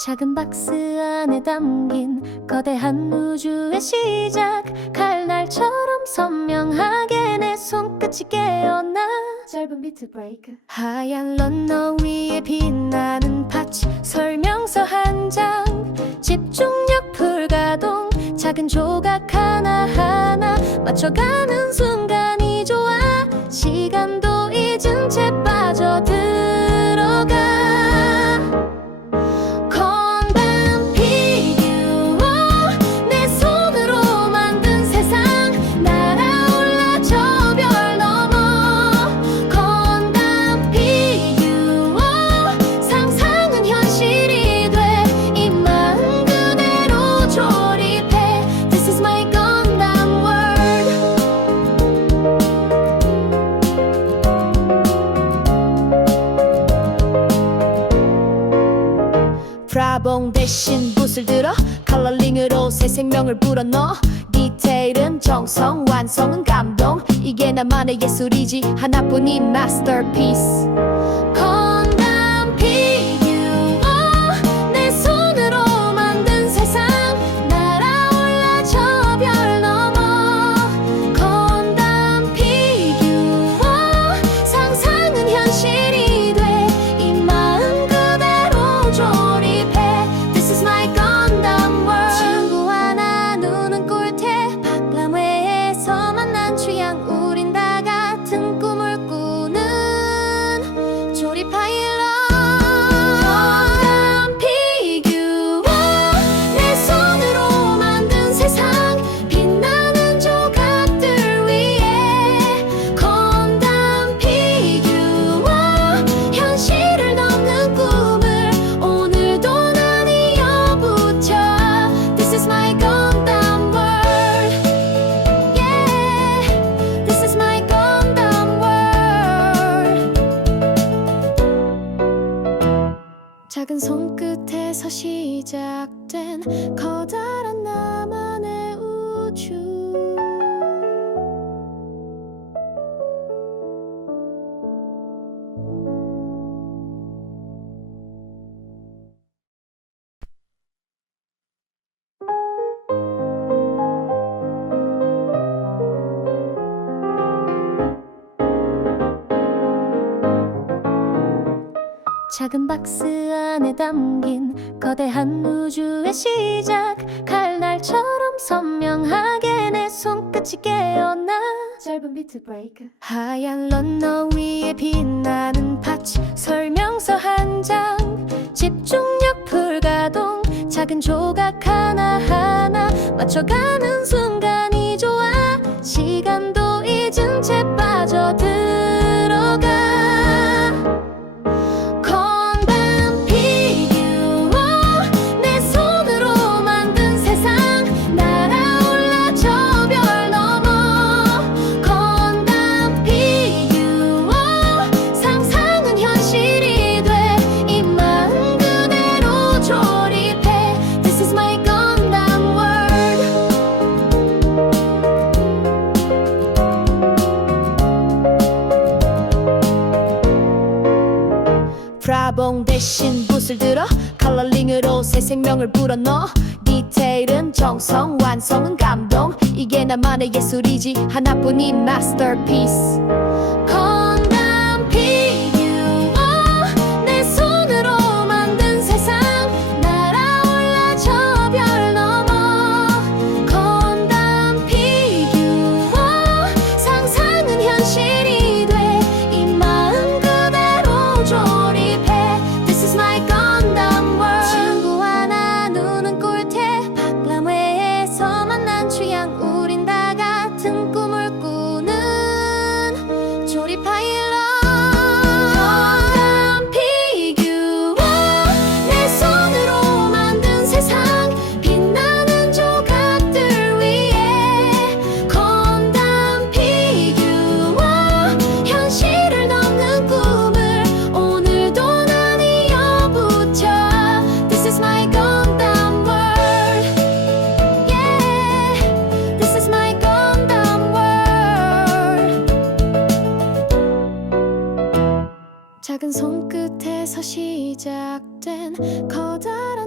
작은 박스 안에 담긴 거대한 우주의 시작. 칼날처럼 선명하게 내 손끝이 깨어나. 짧은 비트 브레이크. 하얀 런너 위에 빛나는 파츠. 설명서 한 장. 집중력 불가동. 작은 조각 하나하나 맞춰가는 순간 프라봉 대신 붓을 들어 컬러링으로 새 생명을 불어넣어. 디테일은 정성 완성은 감동. 이게 나만의 예술이지 하나뿐인 마스터피스 작은 손끝에서 시작된 커다란 나만의 우주 작은 박스 안에 담긴 거대한 우주의 시작. 칼날처럼 선명하게 내 손끝이 깨어나. 짧은 비트 브레이크. 하얀 런너 위에 빛나는 파츠. 설명서 한 장. 집중력 불가동. 작은 조각 하나하나 맞춰가는 순간 프라봉 대신 붓을 들어 컬러링으로 새 생명을 불어넣어. 디테일은 정성 완성은 감동. 이게 나만의 예술이지 하나뿐인 마스터피스 작은 손끝에서 시작된 커다란